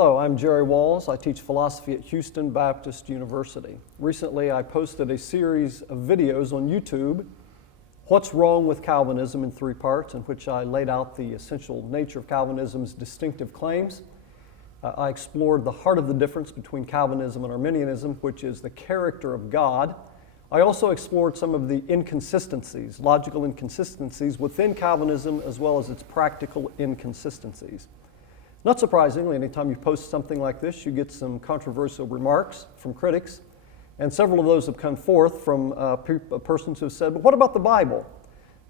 Hello, I'm Jerry Walls. I teach philosophy at Houston Baptist University. Recently, I posted a series of videos on YouTube, What's Wrong with Calvinism, in 3 parts, in which I laid out the essential nature of Calvinism's distinctive claims. I explored the heart of the difference between Calvinism and Arminianism, which is the character of God. I also explored some of the inconsistencies, logical inconsistencies within Calvinism, as well as its practical inconsistencies. Not surprisingly, anytime you post something like this, you get some controversial remarks from critics, and several of those have come forth from persons who have said, but what about the Bible?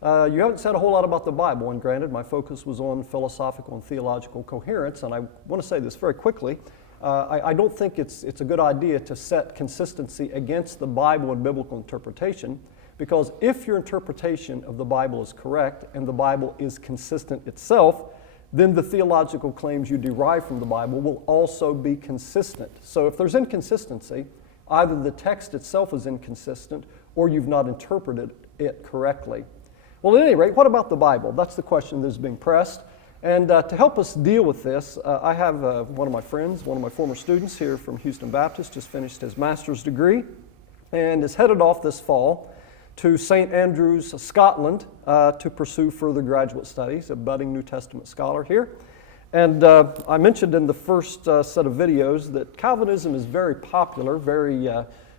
You haven't said a whole lot about the Bible, and granted, my focus was on philosophical and theological coherence, and I want to say this very quickly. I don't think it's a good idea to set consistency against the Bible and biblical interpretation, because if your interpretation of the Bible is correct and the Bible is consistent itself, then the theological claims you derive from the Bible will also be consistent. So if there's inconsistency, either the text itself is inconsistent or you've not interpreted it correctly. Well, at any rate, what about the Bible? That's the question that's being pressed. And to help us deal with this, I have one of my friends, one of my former students here from Houston Baptist, just finished his master's degree and is headed off this fall to St. Andrews, Scotland, to pursue further graduate studies, a budding New Testament scholar here. And I mentioned in the first set of videos that Calvinism is very popular, very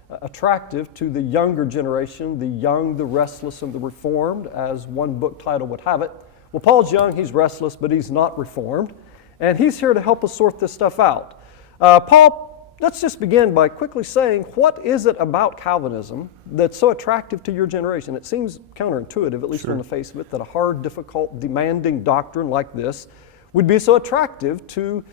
attractive to the younger generation, the young, the restless, and the reformed, as one book title would have it. Well, Paul's young, he's restless, but he's not reformed. And he's here to help us sort this stuff out. Paul, let's just begin by quickly saying, what is it about Calvinism that's so attractive to your generation? It seems counterintuitive, at least on the face of it, that a hard, difficult, demanding doctrine like this would be so attractive to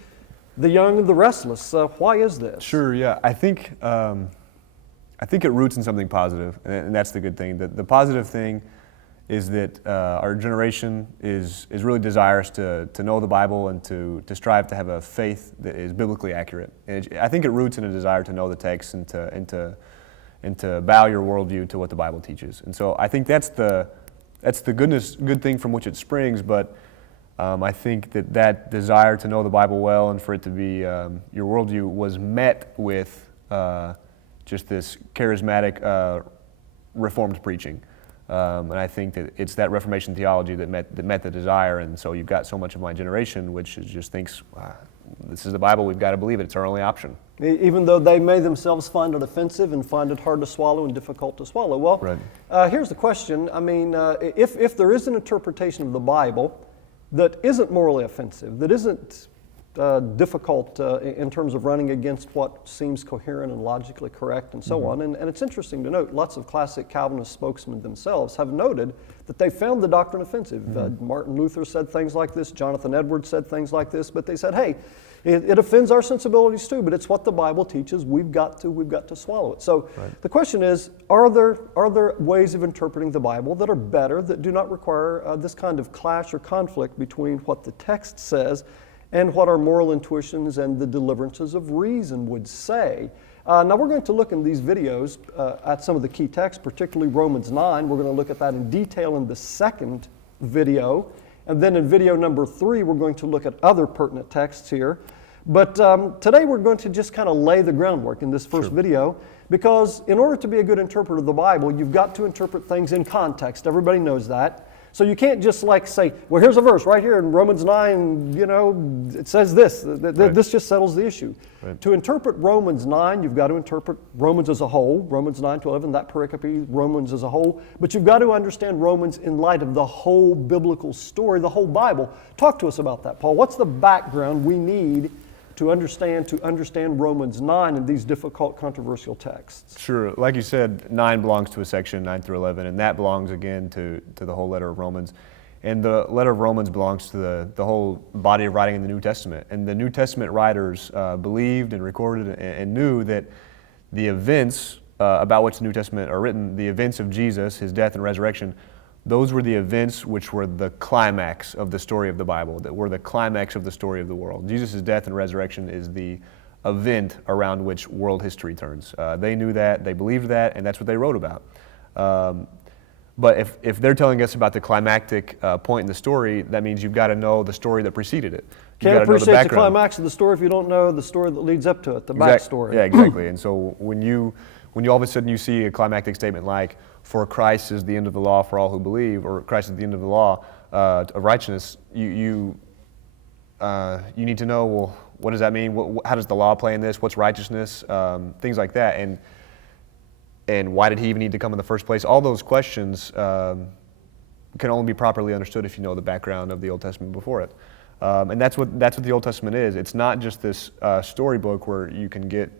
the young and the restless. Why is this? Sure, yeah. I think it roots in something positive, and that's the good thing. The positive thing is that our generation is really desirous to know the Bible and to strive to have a faith that is biblically accurate. And I think it roots in a desire to know the text and to bow your worldview to what the Bible teaches. And so I think that's the good thing from which it springs. But I think that desire to know the Bible well and for it to be your worldview was met with just this charismatic Reformed preaching. And I think that it's that Reformation theology that met the desire, and so you've got so much of my generation which just thinks, this is the Bible, we've got to believe it, it's our only option. Even though they may themselves find it offensive and find it hard to swallow and difficult to swallow. Well, right. Here's the question. I mean, if there is an interpretation of the Bible that isn't morally offensive, that isn't difficult in terms of running against what seems coherent and logically correct and so on. And it's interesting to note, lots of classic Calvinist spokesmen themselves have noted that they found the doctrine offensive. Martin Luther said things like this, Jonathan Edwards said things like this, but they said, hey, it offends our sensibilities too, but it's what the Bible teaches, we've got to swallow it. So the question is, are there ways of interpreting the Bible that are better, that do not require this kind of clash or conflict between what the text says and what our moral intuitions and the deliverances of reason would say? Now we're going to look in these videos at some of the key texts, particularly Romans 9. We're going to look at that in detail in the second video. And then in video number 3, we're going to look at other pertinent texts here. But today we're going to just kind of lay the groundwork in this first video, because in order to be a good interpreter of the Bible, you've got to interpret things in context. Everybody knows that. So you can't just like say, well, here's a verse right here in Romans 9, you know, it says this. This just settles the issue. Right. To interpret Romans 9, you've got to interpret Romans as a whole, Romans 9 to 11, that pericope, Romans as a whole. But you've got to understand Romans in light of the whole biblical story, the whole Bible. Talk to us about that, Paul. What's the background we need to understand Romans 9 and these difficult, controversial texts? Sure. Like you said, 9 belongs to a section, 9 through 11, and that belongs again to the whole letter of Romans. And the letter of Romans belongs to the whole body of writing in the New Testament. And the New Testament writers believed and recorded and knew that the events about which the New Testament are written, the events of Jesus, his death and resurrection, those were the events which were the climax of the story of the Bible, that were the climax of the story of the world. Jesus' death and resurrection is the event around which world history turns. They knew that, they believed that, and that's what they wrote about. But if they're telling us about the climactic point in the story, that means you've got to know the story that preceded it. Can't gotta know the appreciate the background. climax of the story if you don't know the story that leads up to it, the Exact- backstory. Yeah, exactly. And so when you all of a sudden you see a climactic statement like, "For Christ is the end of the law for all who believe," or "Christ is the end of the law of righteousness," you need to know, well, what does that mean? How does the law play in this? What's righteousness? Things like that. And why did he even need to come in the first place? All those questions can only be properly understood if you know the background of the Old Testament before it. And that's what the Old Testament is. It's not just this storybook where you can get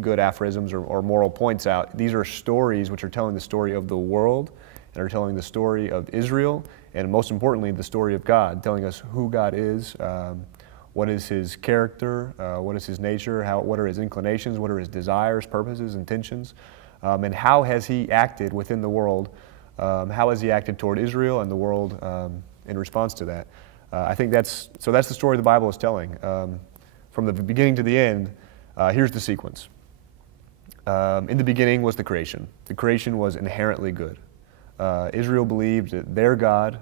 good aphorisms or moral points out. These are stories which are telling the story of the world and are telling the story of Israel, and most importantly, the story of God, telling us who God is, what is His character, what is His nature, what are His inclinations, what are His desires, purposes, intentions, and how has He acted within the world, how has He acted toward Israel and the world in response to that. I think that's the story the Bible is telling. From the beginning to the end, here's the sequence. In the beginning was the creation. The creation was inherently good. Israel believed that their God,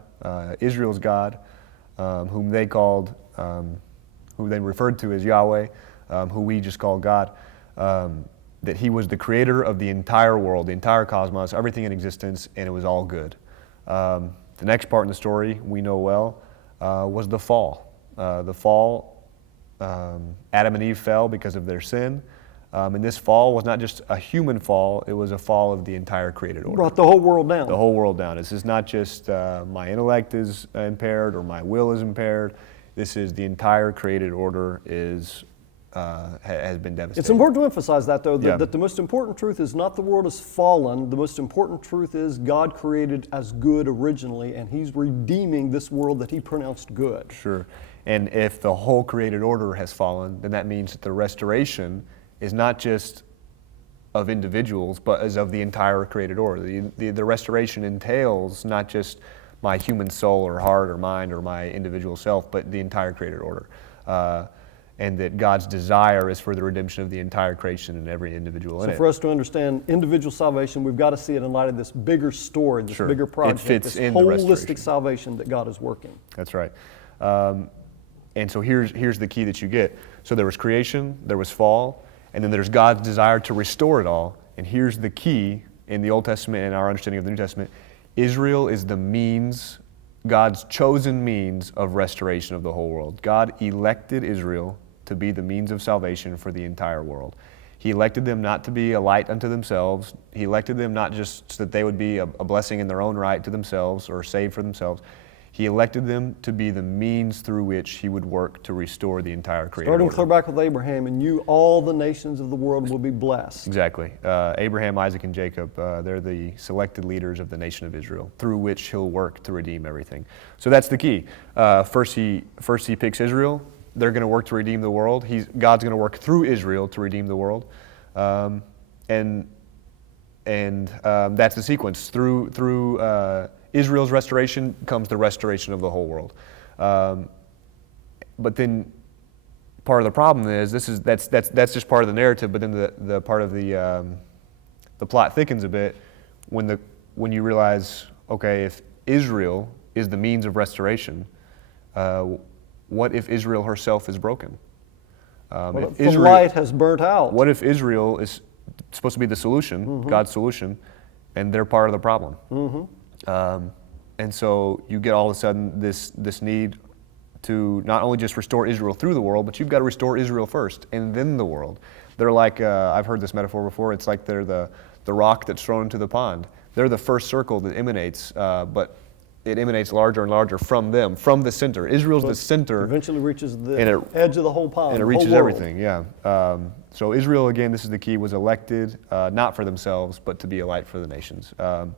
Israel's God, whom they called, who they referred to as Yahweh, who we just call God, that He was the creator of the entire world, the entire cosmos, everything in existence, and it was all good. The next part in the story we know well was the fall. The fall, Adam and Eve fell because of their sin. And this fall was not just a human fall, it was a fall of the entire created order. Brought the whole world down. The whole world down. This is not just my intellect is impaired or my will is impaired. This is the entire created order has been devastated. It's important to emphasize that, though, Yeah. that the most important truth is not the world is fallen. The most important truth is God created as good originally, and He's redeeming this world that He pronounced good. Sure. And if the whole created order has fallen, then that means that the restoration is not just of individuals, but is of the entire created order. The restoration entails not just my human soul or heart or mind or my individual self, but the entire created order. And that God's desire is for the redemption of the entire creation and every individual in So it. for us to understand individual salvation, we've got to see it in light of this bigger story, this Sure. bigger It project, fits this in the holistic restoration. salvation that God is working. That's right. And so here's the key that you get. So there was creation, there was fall, and then there's God's desire to restore it all. And here's the key in the Old Testament and our understanding of the New Testament. Israel is the means, God's chosen means of restoration of the whole world. God elected Israel to be the means of salvation for the entire world. He elected them not to be a light unto themselves. He elected them not just so that they would be a blessing in their own right to themselves or saved for themselves. He elected them to be the means through which He would work to restore the entire created Starting order. clear back with Abraham, and you, all the nations of the world will be blessed. Exactly. Abraham, Isaac, and Jacob, they're the selected leaders of the nation of Israel, through which He'll work to redeem everything. So that's the key. First he picks Israel. They're going to work to redeem the world. God's going to work through Israel to redeem the world. And that's the sequence. Through Israel's restoration comes the restoration of the whole world. But then part of the problem is that's just part of the narrative. But then the part of the plot thickens a bit when you realize, okay, if Israel is the means of restoration, what if Israel herself is broken? If the light has burnt out. What if Israel is supposed to be the solution, God's solution, and they're part of the problem? And so you get all of a sudden this need to not only just restore Israel through the world, but you've got to restore Israel first and then the world. They're like, I've heard this metaphor before, it's like they're the rock that's thrown into the pond. They're the first circle that emanates, but it emanates larger and larger from them, from the center. Israel's the center. Eventually reaches the and edge of the whole pond. And it the whole reaches world. everything, yeah. So Israel, again, this is the key, was elected not for themselves, but to be a light for the nations. And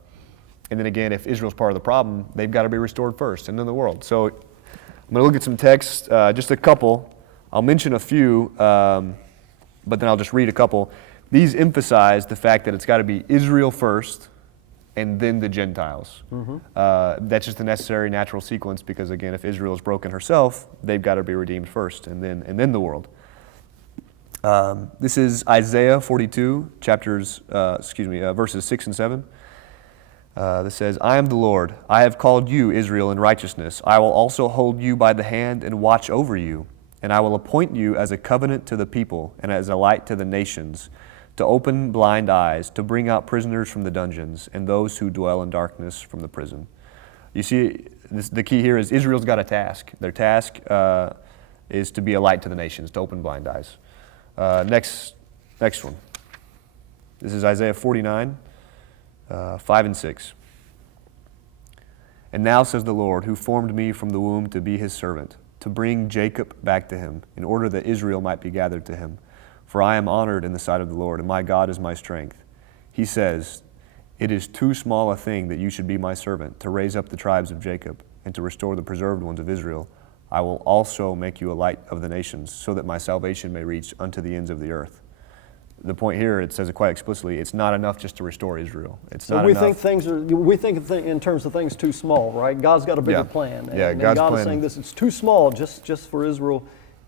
then again, if Israel's part of the problem, they've got to be restored first, and then the world. So I'm going to look at some texts, just a couple. I'll mention a few, but then I'll just read a couple. These emphasize the fact that it's got to be Israel first, and then the Gentiles. That's just a necessary natural sequence because, again, if Israel is broken herself, they've got to be redeemed first, and then the world. This is Isaiah 42, verses 6 and 7. that says, I am the Lord. I have called you, Israel, in righteousness. I will also hold you by the hand and watch over you. And I will appoint you as a covenant to the people and as a light to the nations, to open blind eyes, to bring out prisoners from the dungeons, and those who dwell in darkness from the prison. You see, the key here is Israel's got a task. Their task is to be a light to the nations, to open blind eyes. Next one. This is Isaiah 49, 5 and 6. And now, says the Lord, who formed me from the womb to be his servant, to bring Jacob back to him, in order that Israel might be gathered to him. For I am honored in the sight of the Lord, and my God is my strength. He says, it is too small a thing that you should be my servant, to raise up the tribes of Jacob, and to restore the preserved ones of Israel. I will also make you a light of the nations, so that my salvation may reach unto the ends of the earth. The point here, it says it quite explicitly, it's not enough just to restore Israel. It's not enough. We think in terms of things too small, right? God's got a bigger plan. And God's plan is saying this, it's too small just for Israel.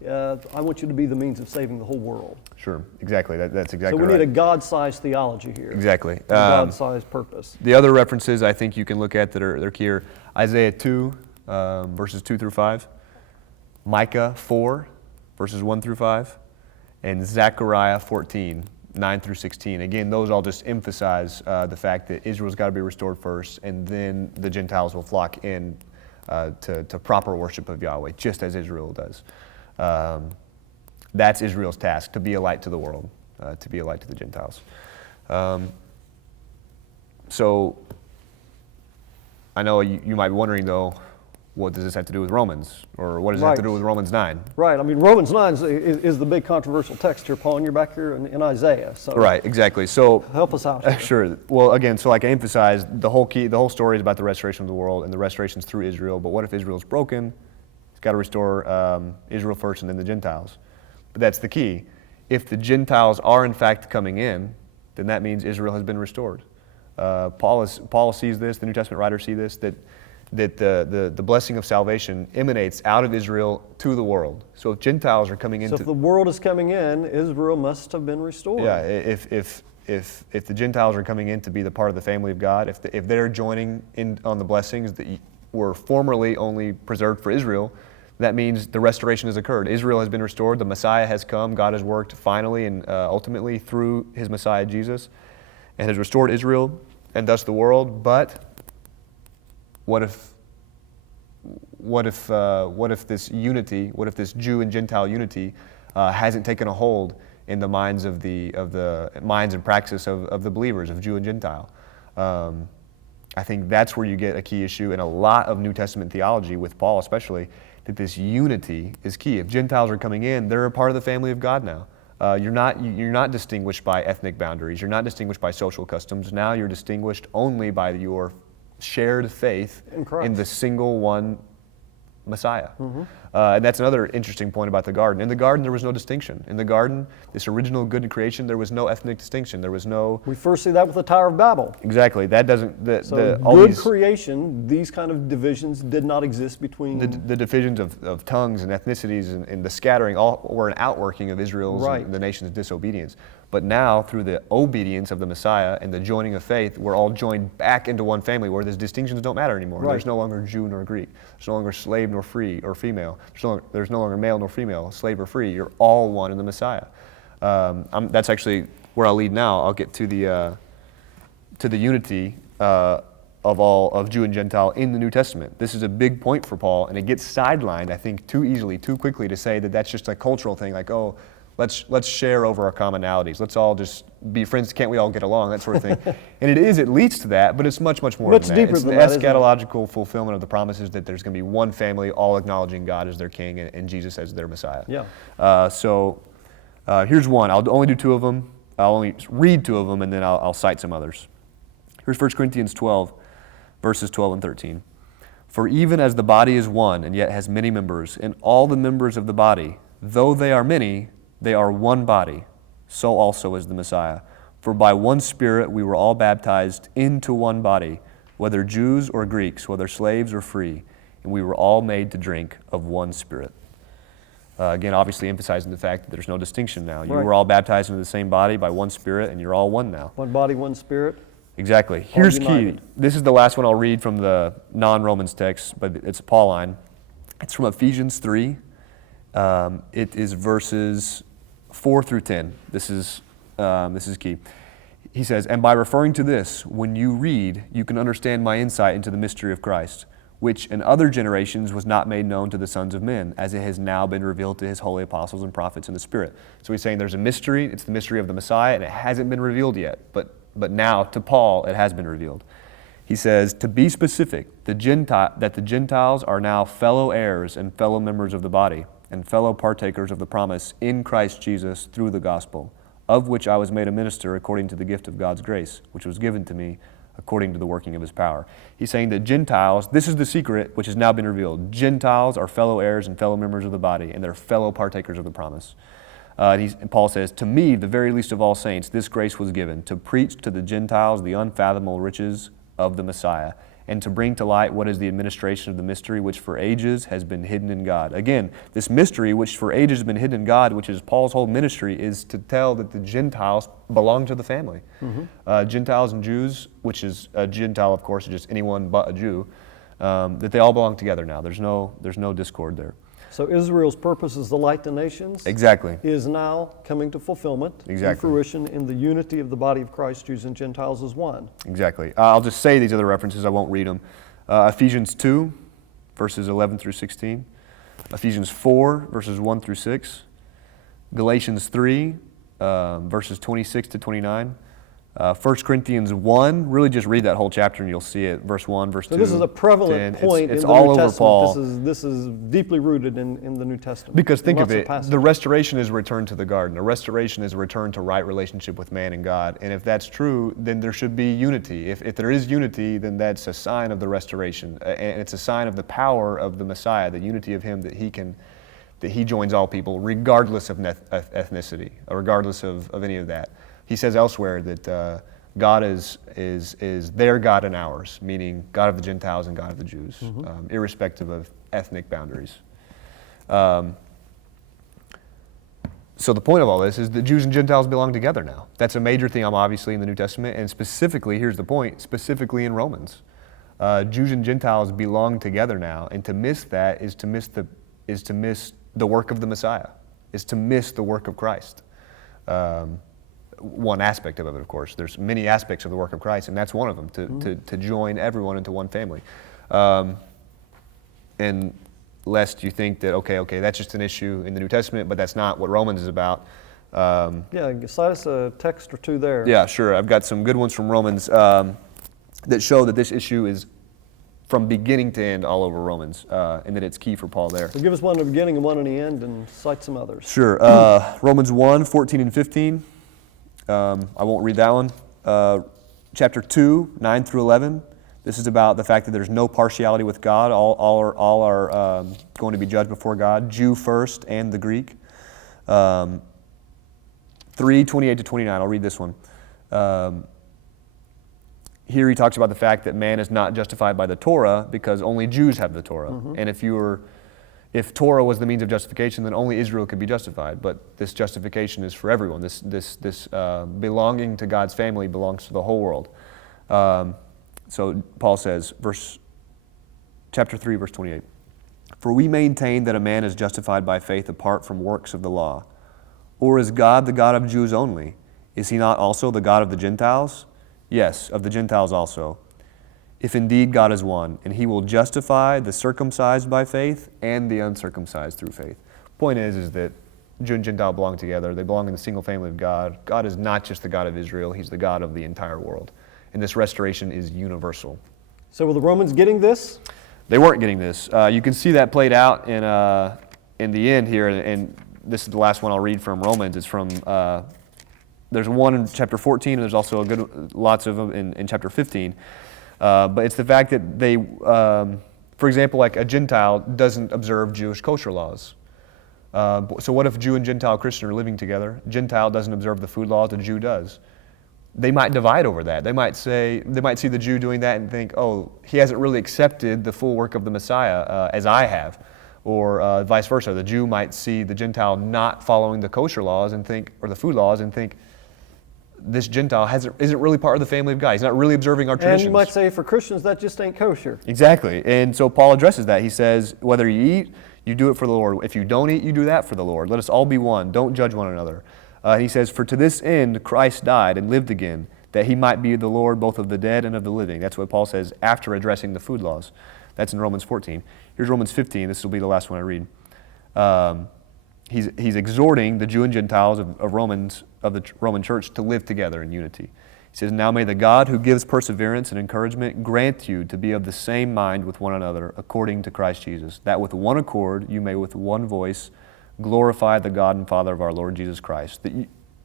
I want you to be the means of saving the whole world. Sure, exactly. That's exactly right. So we need a God-sized theology here. Exactly. A God-sized purpose. The other references I think you can look at that are key are Isaiah 2, verses 2 through 5, Micah 4, verses 1 through 5, and Zechariah 14, 9 through 16. Again, those all just emphasize the fact that Israel's got to be restored first, and then the Gentiles will flock in to proper worship of Yahweh, just as Israel does. That's Israel's task, to be a light to the world, to be a light to the Gentiles. So I know you might be wondering, though, what does this have to do with Romans? Or what does it have to do with Romans 9? Right. I mean, Romans 9 is the big controversial text here, Paul, and you're back here in Isaiah. So right, exactly. So help us out here. Sure. Well, again, so like I emphasized, the whole story is about the restoration of the world, and the restoration is through Israel. But what if Israel's broken? It's got to restore Israel first and then the Gentiles. But that's the key. If the Gentiles are in fact coming in, then that means Israel has been restored. Paul sees this, the New Testament writers see this, that the blessing of salvation emanates out of Israel to the world. So if Gentiles are coming into... So if the world is coming in, Israel must have been restored. Yeah, if the Gentiles are coming in to be the part of the family of God, if they're joining in on the blessings that were formerly only preserved for Israel, that means the restoration has occurred. Israel has been restored, the Messiah has come, God has worked finally and ultimately through his Messiah Jesus, and has restored Israel and thus the world. But what if this unity, what if this Jew and Gentile unity hasn't taken a hold in the minds of the minds and praxis of the believers, of Jew and Gentile? I think that's where you get a key issue in a lot of New Testament theology, with Paul especially, that this unity is key. If Gentiles are coming in, they're a part of the family of God now. You're not distinguished by ethnic boundaries. You're not distinguished by social customs. Now you're distinguished only by your shared faith in the single one Messiah. Mm-hmm. And that's another interesting point about the garden. In the garden, there was no distinction. In the garden, this original good creation, there was no ethnic distinction. There was no... We first see that with the Tower of Babel. Exactly. That doesn't... Creation, these kind of divisions did not exist between... The divisions of tongues and ethnicities and the scattering all were an outworking of Israel's and the nation's disobedience. But now, through the obedience of the Messiah and the joining of faith, we're all joined back into one family where these distinctions don't matter anymore. Right. There's no longer Jew nor Greek. There's no longer slave nor free or female. There's no longer male nor female, slave or free. You're all one in the Messiah. That's actually where I'll lead now. I'll get to the unity of Jew and Gentile in the New Testament. This is a big point for Paul, and it gets sidelined, I think, too easily, too quickly to say that that's just a cultural thing, like, oh, let's share over our commonalities. Let's all just be friends. Can't we all get along? That sort of thing. And it leads to that, but it's much, much more than that. Deeper it's than the that, eschatological fulfillment of the promises that there's going to be one family, all acknowledging God as their king and Jesus as their Messiah. Yeah. Here's one. I'll only do two of them. I'll only read two of them, and then I'll cite some others. Here's 1 Corinthians 12, verses 12 and 13. For even as the body is one and yet has many members, and all the members of the body, though they are many, they are one body, so also is the Messiah. For by one Spirit we were all baptized into one body, whether Jews or Greeks, whether slaves or free, and we were all made to drink of one Spirit. Again, obviously emphasizing the fact that there's no distinction now. You were all baptized into the same body by one Spirit, and you're all one now. One body, one Spirit. Exactly. Here's key. united. This is the last one I'll read from the non-Romans text, but it's a Pauline. It's from Ephesians 3. It is verses 4 through 10. This is key. He says, "And by referring to this, when you read, you can understand my insight into the mystery of Christ, which in other generations was not made known to the sons of men, as it has now been revealed to his holy apostles and prophets in the Spirit." So he's saying there's a mystery. It's the mystery of the Messiah, and it hasn't been revealed yet. But now, to Paul, it has been revealed. He says, "To be specific, that the Gentiles are now fellow heirs and fellow members of the body, and fellow partakers of the promise in Christ Jesus through the gospel, of which I was made a minister according to the gift of God's grace, which was given to me according to the working of his power." He's saying that Gentiles, this is the secret which has now been revealed. Gentiles are fellow heirs and fellow members of the body, and they're fellow partakers of the promise. And Paul says, "To me, the very least of all saints, this grace was given, to preach to the Gentiles the unfathomable riches of the Messiah, and to bring to light what is the administration of the mystery which for ages has been hidden in God." Again, this mystery which for ages has been hidden in God, which is Paul's whole ministry, is to tell that the Gentiles belong to the family. Gentiles and Jews, which is a Gentile, of course, is just anyone but a Jew, that they all belong together now. There's no discord there. So Israel's purpose as the light to nations Exactly. is now coming to fulfillment and Exactly. fruition in the unity of the body of Christ, Jews and Gentiles as one. Exactly. I'll just say these other references. I won't read them. Ephesians 2, verses 11 through 16. Ephesians 4, verses 1 through 6. Galatians 3, verses 26 to 29. 1 Corinthians 1, really just read that whole chapter and you'll see it. Verse 1, verse 2. So this is a prevalent 10. point It's in the all New over Testament. Paul. This is deeply rooted in the New Testament. Because think of Lots it, passages. the restoration is a return to the garden. A restoration is a return to right relationship with man and God. And if that's true, then there should be unity. If there is unity, then that's a sign of the restoration. And it's a sign of the power of the Messiah, the unity of Him, that He joins all people, regardless of ethnicity, or regardless of any of that. He says elsewhere that God is their God and ours, meaning God of the Gentiles and God of the Jews, irrespective of ethnic boundaries. So the point of all this is that Jews and Gentiles belong together now. That's a major theme, obviously, in the New Testament, and specifically, here's the point, specifically in Romans. Jews and Gentiles belong together now, and to miss that is to miss the work of the Messiah, is to miss the work of Christ. One aspect of it, of course. There's many aspects of the work of Christ, and that's one of them, to join everyone into one family. And lest you think that, okay, that's just an issue in the New Testament, but that's not what Romans is about. Cite us a text or two there. Yeah, sure. I've got some good ones from Romans that show that this issue is from beginning to end all over Romans, and that it's key for Paul there. So give us one in the beginning and one in the end, and cite some others. Sure. Romans 1, 14 and 15. I won't read that one. Chapter 2, 9 through 11. This is about the fact that there's no partiality with God. All are going to be judged before God, Jew first and the Greek. 3, 28 to 29. I'll read this one. Here he talks about the fact that man is not justified by the Torah because only Jews have the Torah. And if Torah was the means of justification, then only Israel could be justified. But this justification is for everyone. This belonging to God's family belongs to the whole world. So Paul says, chapter 3, verse 28. "For we maintain that a man is justified by faith apart from works of the law. Or is God the God of Jews only? Is He not also the God of the Gentiles? Yes, of the Gentiles also. If indeed God is one, and He will justify the circumcised by faith and the uncircumcised through faith." Point is that Jew and Gentile belong together. They belong in the single family of God. God is not just the God of Israel. He's the God of the entire world. And this restoration is universal. So were the Romans getting this? They weren't getting this. You can see that played out in the end here, and this is the last one I'll read from Romans. It's from, there's one in chapter 14, and there's also lots of them in chapter 15. But it's the fact that they, for example, like a Gentile doesn't observe Jewish kosher laws. So what if Jew and Gentile Christian are living together? Gentile doesn't observe the food laws, the Jew does. They might divide over that. They might see the Jew doing that and think, oh, he hasn't really accepted the full work of the Messiah as I have. Or vice versa. The Jew might see the Gentile not following the kosher laws and think, or the food laws, and think, this Gentile isn't really part of the family of God. He's not really observing our traditions. And you might say for Christians that just ain't kosher. Exactly. And so Paul addresses that. He says, whether you eat, you do it for the Lord. If you don't eat, you do that for the Lord. Let us all be one. Don't judge one another. He says, for to this end Christ died and lived again, that he might be the Lord both of the dead and of the living. That's what Paul says after addressing the food laws. That's in Romans 14. Here's Romans 15. This will be the last one I read. He's exhorting the Jew and Gentiles of the Roman church to live together in unity. He says, now may the God who gives perseverance and encouragement grant you to be of the same mind with one another according to Christ Jesus, that with one accord you may with one voice glorify the God and Father of our Lord Jesus Christ.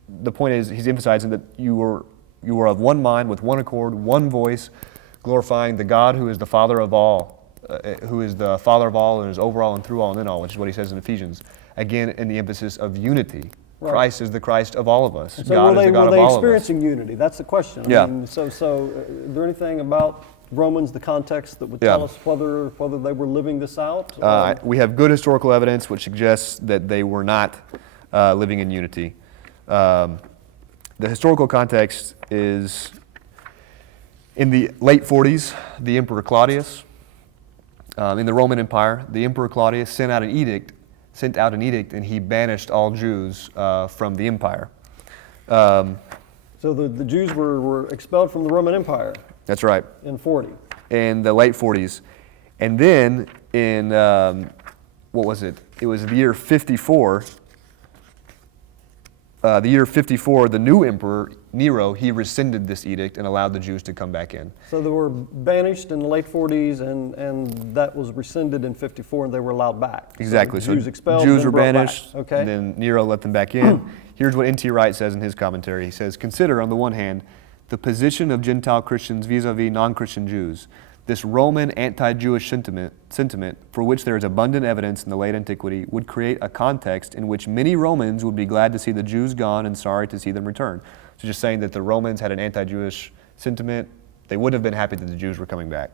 The point is, he's emphasizing that you were of one mind with one accord, one voice, glorifying the God who is the Father of all, who is the Father of all and is over all and through all and in all, which is what he says in Ephesians. Again, in the emphasis of unity. Right. Christ is the Christ of all of us. So God is the God of all of us. were they experiencing unity? That's the question. Yeah. I mean, so is there anything about Romans, the context, that would tell us whether they were living this out? We have good historical evidence which suggests that they were not living in unity. The historical context is in the late 40s, the Emperor Claudius, in the Roman Empire, the Emperor Claudius sent out an edict and he banished all Jews from the empire. So the Jews were expelled from the Roman Empire. That's right. In 40. In the late 40s. And then in, what was it? It was the year 54. The new emperor, Nero, he rescinded this edict and allowed the Jews to come back in. So they were banished in the late 40s, and that was rescinded in 54, and they were allowed back. Exactly. So Jews expelled, Jews then were brought banished, back. Okay. and then Nero let them back in. Here's what N.T. Wright says in his commentary. He says, consider, on the one hand, the position of Gentile Christians vis-a-vis non-Christian Jews. This Roman anti-Jewish sentiment, for which there is abundant evidence in the late antiquity, would create a context in which many Romans would be glad to see the Jews gone and sorry to see them return. So just saying that the Romans had an anti-Jewish sentiment, they would have been happy that the Jews were coming back.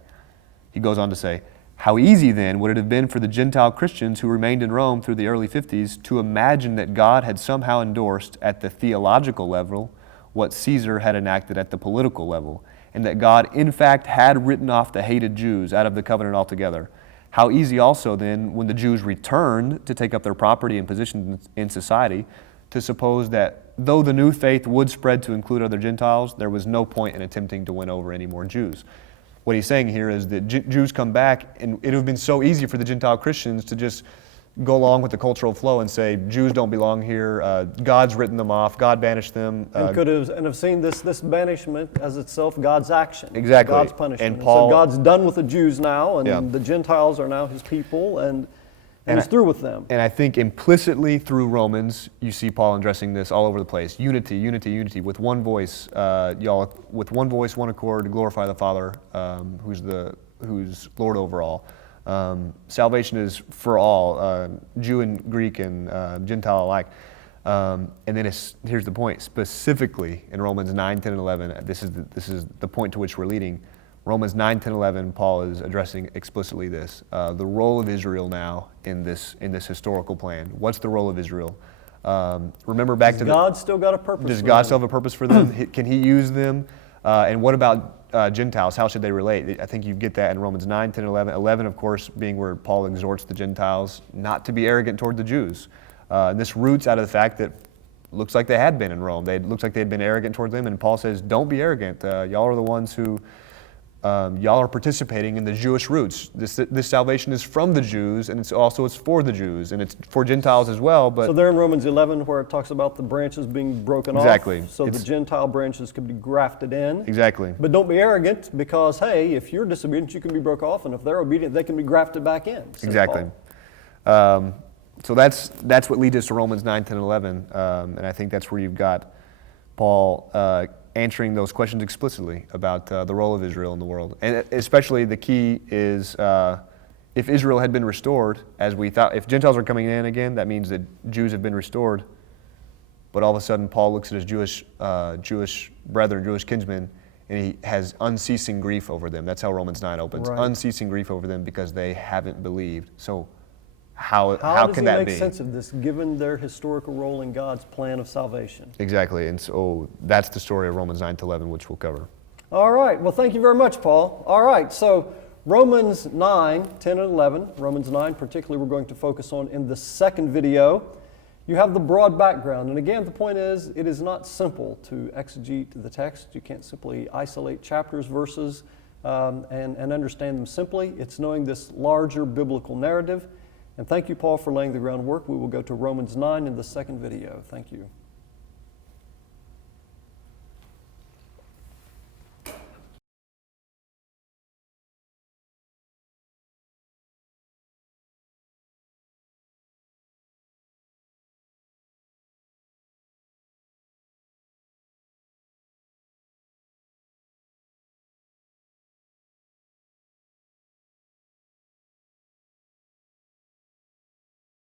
He goes on to say, how easy then would it have been for the Gentile Christians who remained in Rome through the early 50s to imagine that God had somehow endorsed at the theological level what Caesar had enacted at the political level, and that God in fact had written off the hated Jews out of the covenant altogether. How easy also then, when the Jews returned to take up their property and position in society, to suppose that though the new faith would spread to include other Gentiles, there was no point in attempting to win over any more Jews. What he's saying here is that Jews come back, and it would have been so easy for the Gentile Christians to just go along with the cultural flow and say, Jews don't belong here, God's written them off, God banished them. And have seen this banishment as itself God's action. Exactly. God's punishment. And Paul, so God's done with the Jews now, and the Gentiles are now his people, and he's through with them. And I think implicitly through Romans, you see Paul addressing this all over the place. Unity, unity, unity, with one voice, y'all, with one voice, one accord, to glorify the Father, who's Lord over all. Salvation is for all, Jew and Greek and Gentile alike. And then here's the point, specifically in Romans 9, 10, and 11, this is the point to which we're leading. Romans 9, 10, 11, Paul is addressing explicitly this, the role of Israel now in this historical plan. What's the role of Israel? Remember back to God still got a purpose? Does God still have a purpose for them? Can He use them? And what about Gentiles? How should they relate? I think you get that in Romans 9, 10, 11. 11, of course, being where Paul exhorts the Gentiles not to be arrogant toward the Jews. And this roots out of the fact that looks like they had been in Rome. It looks like they had been arrogant toward them, and Paul says, don't be arrogant. Y'all are the ones who, y'all are participating in the Jewish roots. This salvation is from the Jews, and it's for the Jews, and it's for Gentiles as well. But so there in Romans 11, where it talks about the branches being broken off. Exactly. So the Gentile branches could be grafted in. Exactly. But don't be arrogant, because, hey, if you're disobedient, you can be broke off, and if they're obedient, they can be grafted back in. Exactly. So that's what leads us to Romans 9, 10, and 11, and I think that's where you've got Paul answering those questions explicitly about the role of Israel in the world. And especially the key is if Israel had been restored, as we thought, if Gentiles are coming in again, that means that Jews have been restored. But all of a sudden, Paul looks at his Jewish brethren, Jewish kinsmen, and he has unceasing grief over them. That's how Romans 9 opens. Right. Unceasing grief over them because they haven't believed. So how does can he that make be? sense of this, given their historical role in God's plan of salvation? Exactly, and so that's the story of Romans 9-11, which we'll cover. All right. Well, thank you very much, Paul. All right. So Romans 9, 10, and 11. Romans 9, particularly, we're going to focus on in the second video. You have the broad background. And again, the point is, it is not simple to exegete the text. You can't simply isolate chapters, verses, and understand them simply. It's knowing this larger biblical narrative. And thank you, Paul, for laying the groundwork. We will go to Romans 9 in the second video. Thank you.